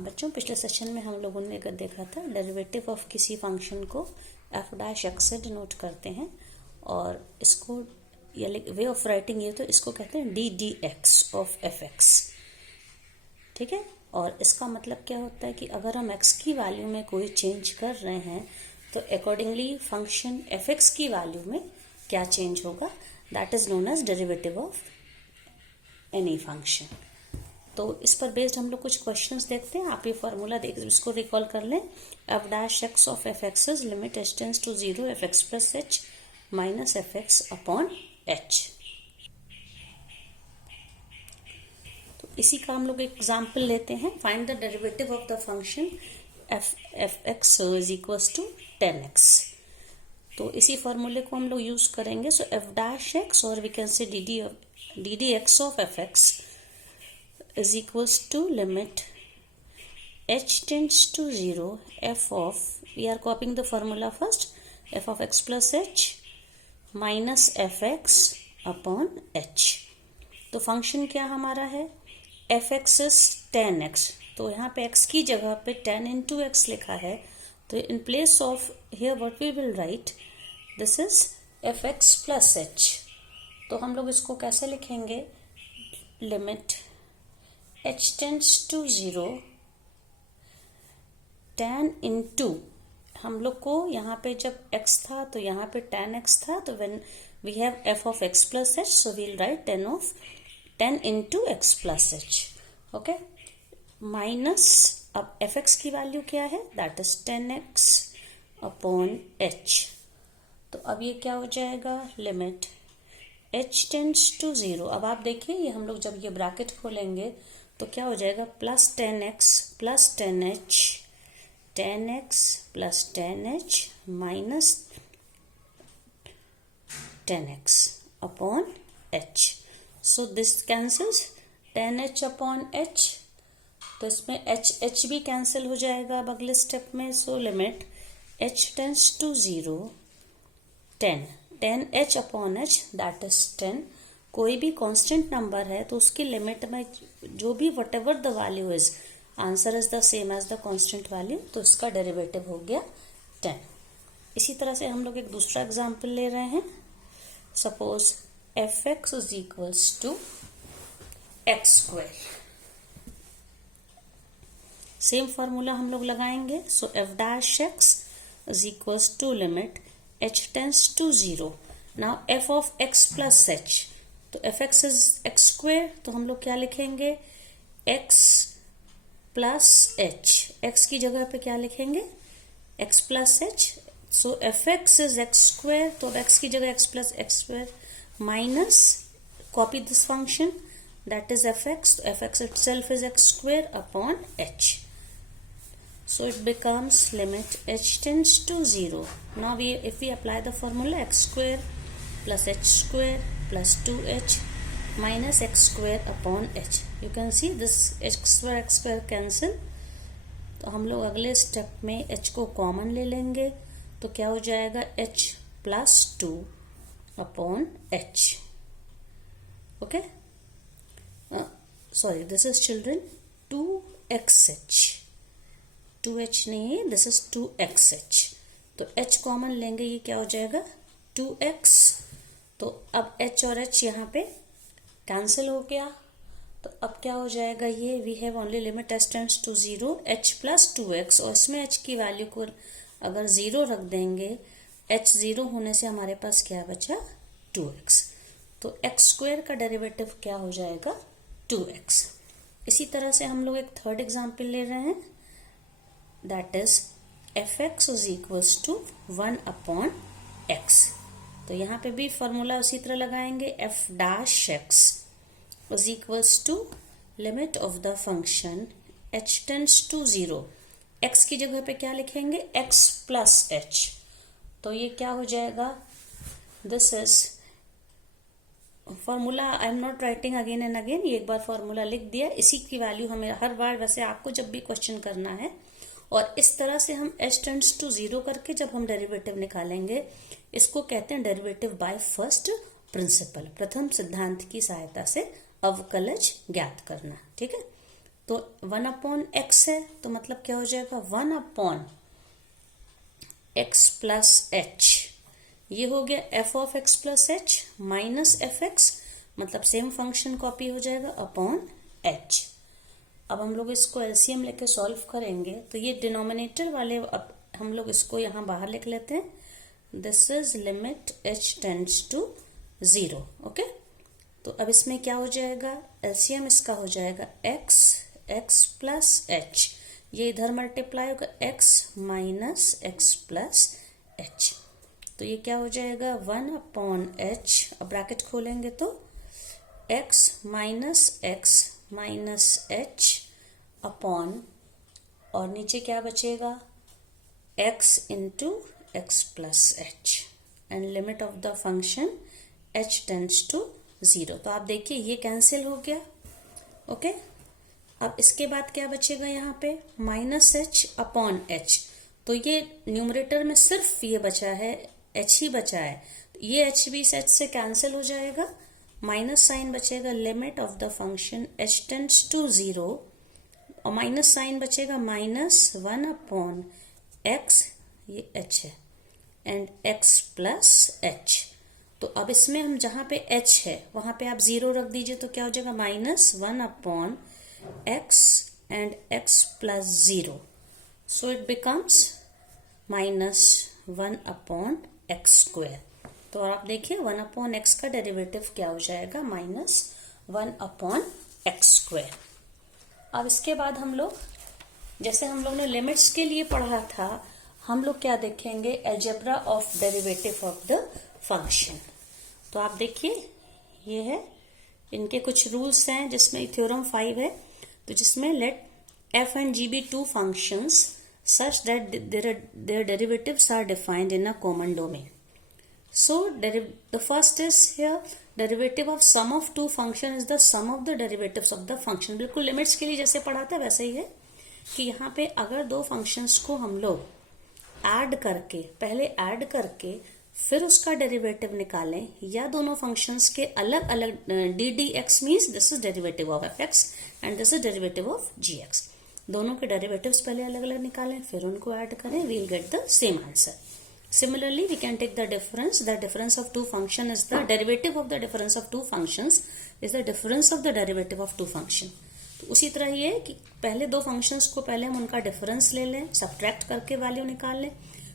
बच्चों पिछले सेशन में हम लोगों ने देखा था डेरिवेटिव ऑफ किसी फंक्शन को एफ डैश एक्स से डिनोट करते हैं और इसको वे ऑफ राइटिंग ये तो इसको कहते हैं D D X of F x. ठीक है, और इसका मतलब क्या होता है कि अगर हम एक्स की वैल्यू में कोई चेंज कर रहे हैं तो अकॉर्डिंगली फंक्शन एफ एक्स की वैल्यू में क्या चेंज होगा, that is known as derivative of any function. तो इस पर बेस्ड हम लोग कुछ क्वेश्चंस देखते हैं। आप ये फॉर्मूला देख इसको रिकॉल कर लें। F dash X of F X is limit H tends to 0 F X plus H minus F X upon H. तो इसी का हम लोग एग्जाम्पल लेते हैं। Find the derivative of the function F X is equals to 10x। तो इसी फॉर्मूले को हम लोग यूज करेंगे। सो एफ डैश एक्स और we can say D D X of F X is equals to limit h tends to 0 f of, we are copying the formula first, f of x plus h minus fx upon h। तो function क्या हमारा है, fx is 10x, तो यहाँ पे x की जगह पे 10 into x लिखा है। तो in place of here what we will write, this is fx plus h। तो हम लोग इसको कैसे लिखेंगे, limit h tends to 0 tan into, हम लोग को यहाँ पे जब x था तो यहाँ पे tan x था, तो when we have f of x plus h, so we'll write 10 into x plus h। Okay, minus अब fx की वैल्यू क्या है, that is 10x upon h। तो अब ये क्या हो जाएगा, लिमिट h tends to 0। अब आप देखिए ये हम लोग जब ये ब्रैकेट खोलेंगे तो क्या हो जाएगा, plus 10x plus 10h, 10x plus 10h minus 10x upon h। So this cancels 10h अपॉन h, तो इसमें h भी कैंसिल हो जाएगा अब अगले स्टेप में। So limit h tends to 0 10h अपॉन h दैट इज 10। कोई भी कांस्टेंट नंबर है तो उसकी लिमिट में जो भी whatever the value is, answer is the same as the constant value, तो इसका डेरिवेटिव हो गया 10। इसी तरह से हम लोग एक दूसरा एग्जांपल ले रहे हैं। Suppose F X is equals to X square. Same formula हम लोग लगाएंगे। So F dash X is equals to limit H tends to 0। Now F of X plus H, तो F X is X square, तो हम लोग क्या लिखेंगे, x plus H. X की जगह पे क्या लिखेंगे, x plus H. So F X is X square, तो अब एक्स की जगह x plus x square minus, copy this function that is F x, F x itself is X square upon H. So it becomes limit h tends to 0. Now if we apply the formula x square plus h square plus 2h minus x square upon h, you can see this x square cancel। तो हम लोग अगले step में h को common ले लेंगे, तो क्या हो जाएगा, h plus 2 upon h। Okay, sorry this is children 2xh, 2h नहीं है, दिस इज 2xh। तो h कॉमन लेंगे, ये क्या हो जाएगा 2x। तो अब h और h यहाँ पे कैंसिल हो गया, तो अब क्या हो जाएगा, ये we have only limit h tends to 0 h plus 2x, और इसमें h की वैल्यू को अगर 0 रख देंगे, h 0 होने से हमारे पास क्या बचा 2x। तो x स्क्वायर का डेरिवेटिव क्या हो जाएगा 2x। इसी तरह से हम लोग एक थर्ड एग्जाम्पल ले रहे हैं, that is fx is equals to 1 upon x। तो यहाँ पे भी फॉर्मूला उसी तरह लगाएंगे। f dash x is equals to limit of the function h tends to 0। x की जगह पे क्या लिखेंगे, x plus h। तो ये क्या हो जाएगा, this is formula, I am not writing again and again, ये एक बार फॉर्मूला लिख दिया। इसी की वैल्यू हमें हर बार, वैसे आपको जब भी क्वेश्चन करना है, और इस तरह से हम h टेंड्स टू 0 करके जब हम डेरिवेटिव निकालेंगे, इसको कहते हैं डेरिवेटिव बाय फर्स्ट प्रिंसिपल, प्रथम सिद्धांत की सहायता से अवकलज ज्ञात करना। ठीक है, तो 1/x है, तो मतलब क्या हो जाएगा 1/x प्लस h। ये हो गया f of x plus h minus fx, मतलब सेम फंक्शन कॉपी हो जाएगा अपॉन h। अब हम लोग इसको एलसीएम लेके सॉल्व करेंगे, तो ये डिनोमिनेटर वाले अब हम लोग इसको यहाँ बाहर लिख लेते हैं। This is limit h tends to 0। Okay, तो अब इसमें क्या हो जाएगा, एलसीएम इसका हो जाएगा x प्लस h, ये इधर मल्टीप्लाई होगा x minus x plus h, तो ये क्या हो जाएगा 1/h। अब ब्रैकेट खोलेंगे तो x माइनस h अपॉन, और नीचे क्या बचेगा x into x plus h and limit of the function h tends to 0। तो आप देखिए ये कैंसिल हो गया। ओके, अब इसके बाद क्या बचेगा यहाँ पे माइनस h अपॉन h, तो ये न्यूमरेटर में सिर्फ ये बचा है, h ही बचा है, ये h भी इस h से कैंसिल हो जाएगा, माइनस साइन बचेगा, limit of the function h tends to 0, और माइनस साइन बचेगा -1/x, ये h है, एंड x प्लस h। तो अब इसमें हम जहां पे h है वहां पे आप 0 रख दीजिए, तो क्या हो जाएगा -1/x and x plus 0, so it becomes -1/x²। तो आप देखिए 1/x का डेरिवेटिव क्या हो जाएगा -1/x²। अब इसके बाद हम लोग, जैसे हम लोग ने लिमिट्स के लिए पढ़ा था, हम लोग क्या देखेंगे algebra of derivative of the function. तो आप देखिए ये है, इनके कुछ रूल्स हैं, जिसमें थ्योरम 5 है, तो जिसमें late f and g be two functions such that their derivatives are defined in a common domain. So the first is here, derivative of sum of two function is the sum of the derivatives of the function। बिल्कुल limits के लिए जैसे पढ़ा था वैसे ही है कि यहाँ पे अगर दो फंक्शंस को हम लोग ऐड करके, पहले ऐड करके फिर उसका डेरिवेटिव निकालें, या दोनों फंक्शंस के अलग अलग ddx means this is derivative of fx and this is derivative of gx, दोनों के डेरिवेटिव्स पहले अलग अलग निकालें फिर उनको ऐड करें, we'll get the same answer. Similarly, we can take the difference. The difference of two function is the derivative of the difference of two functions is the difference of the derivative of two function. तो उसी तरह ये है कि पहले दो functions को पहले हम उनका डिफरेंस ले लें, सब्ट्रैक्ट करके वैल्यू निकाल लें,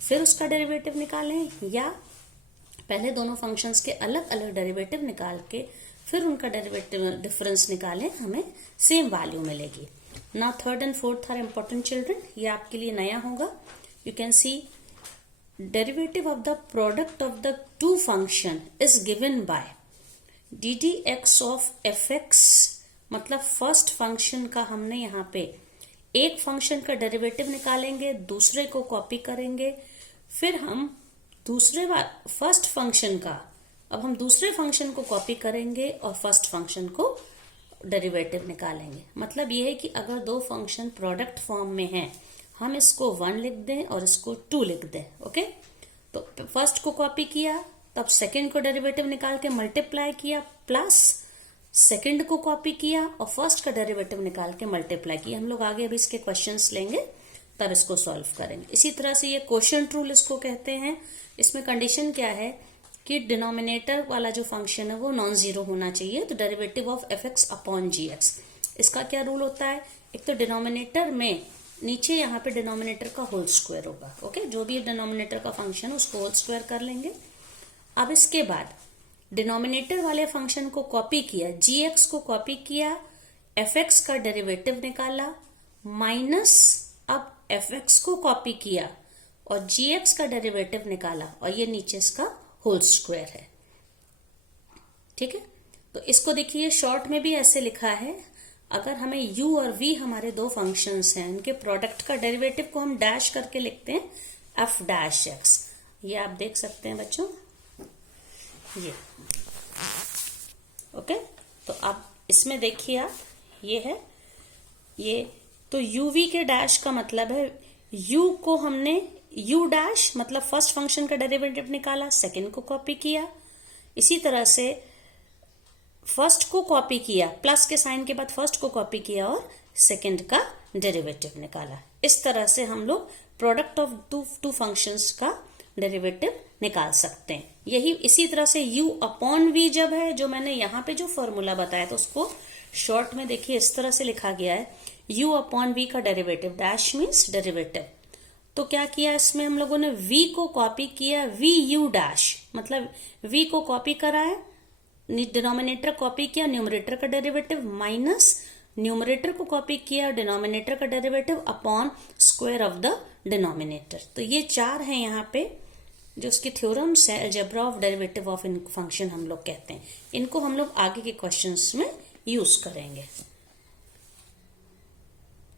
फिर उसका डेरिवेटिव निकालें, या पहले दोनों फंक्शंस के अलग अलग डेरिवेटिव निकाल के फिर उनका डेरिवेटिव डिफरेंस निकालें, हमें सेम वैल्यू मिलेगी। Now third and fourth are important children, ये आपके लिए नया होगा। You can see derivative of the product of the two function is given by ddx of fx, मतलब फर्स्ट फंक्शन का हमने यहाँ पे एक फंक्शन का डेरिवेटिव निकालेंगे, दूसरे को कॉपी करेंगे, फिर हम फर्स्ट फंक्शन का, अब हम दूसरे फंक्शन को कॉपी करेंगे और फर्स्ट फंक्शन को डेरिवेटिव निकालेंगे। मतलब ये है कि अगर दो फंक्शन प्रोडक्ट फॉर्म में हैं, हम इसको 1 लिख दें और इसको 2 लिख दें। ओके, तो फर्स्ट को कॉपी किया, तब सेकंड को डेरिवेटिव निकाल के मल्टीप्लाई किया, प्लस सेकंड को कॉपी किया और फर्स्ट का डेरिवेटिव निकाल के मल्टीप्लाई किया। हम लोग आगे अभी इसके क्वेश्चंस लेंगे तब इसको सॉल्व करेंगे। इसी तरह से ये क्वोशिएंट रूल इसको कहते हैं। इसमें कंडीशन क्या है कि डिनोमिनेटर वाला जो फंक्शन है वो नॉन जीरो होना चाहिए, तो derivative of fx upon gx। इसका क्या रूल होता है, एक तो डिनोमिनेटर में नीचे यहाँ पे डिनोमिनेटर का होल स्क्वायर होगा। ओके, जो भी डिनोमिनेटर का फंक्शन है उसको होल स्क्वायर कर लेंगे। अब इसके बाद डिनोमिनेटर वाले फंक्शन को कॉपी किया, gx को कॉपी किया, fx का डेरिवेटिव निकाला, माइनस अब fx को कॉपी किया और gx का डेरिवेटिव निकाला, और ये नीचे इसका होल स्क्वायर है। ठीक है, तो इसको देखिए शॉर्ट में भी ऐसे लिखा है, अगर हमें u और v हमारे दो फंक्शंस हैं, उनके प्रोडक्ट का डेरिवेटिव को हम डैश करके लिखते हैं f डैश x। ये आप देख सकते हैं बच्चों, ये ओके। तो अब इसमें देखिए आप, ये है ये, तो uv के डैश का मतलब है u को हमने u डैश मतलब फर्स्ट फंक्शन का डेरिवेटिव निकाला, सेकंड को कॉपी किया, इसी तरह से फर्स्ट को कॉपी किया, प्लस के साइन के बाद फर्स्ट को कॉपी किया और सेकंड का डेरिवेटिव निकाला। इस तरह से हम लोग प्रोडक्ट ऑफ टू फंक्शंस का डेरिवेटिव निकाल सकते हैं। यही इसी तरह से u अपॉन v जब है, जो मैंने यहाँ पे जो फॉर्मूला बताया था उसको शॉर्ट में देखिए इस तरह से लिखा गया है, u अपॉन v का डेरिवेटिव, डैश मीन्स डेरिवेटिव। तो क्या किया इसमें हम लोगों ने, v को कॉपी किया, v u डैश, मतलब v को कॉपी करा है, डिनोमिनेटर कॉपी किया, न्यूमरेटर का डेरिवेटिव, माइनस न्यूमरेटर को कॉपी किया, डिनोमिनेटर का derivative, upon square of the denominator. तो ये चार हैं यहाँ पे जो उसकी थ्योरम्स है, algebra of derivative of function हम लोग कहते हैं। इनको हम लोग आगे के क्वेश्चंस में यूज करेंगे।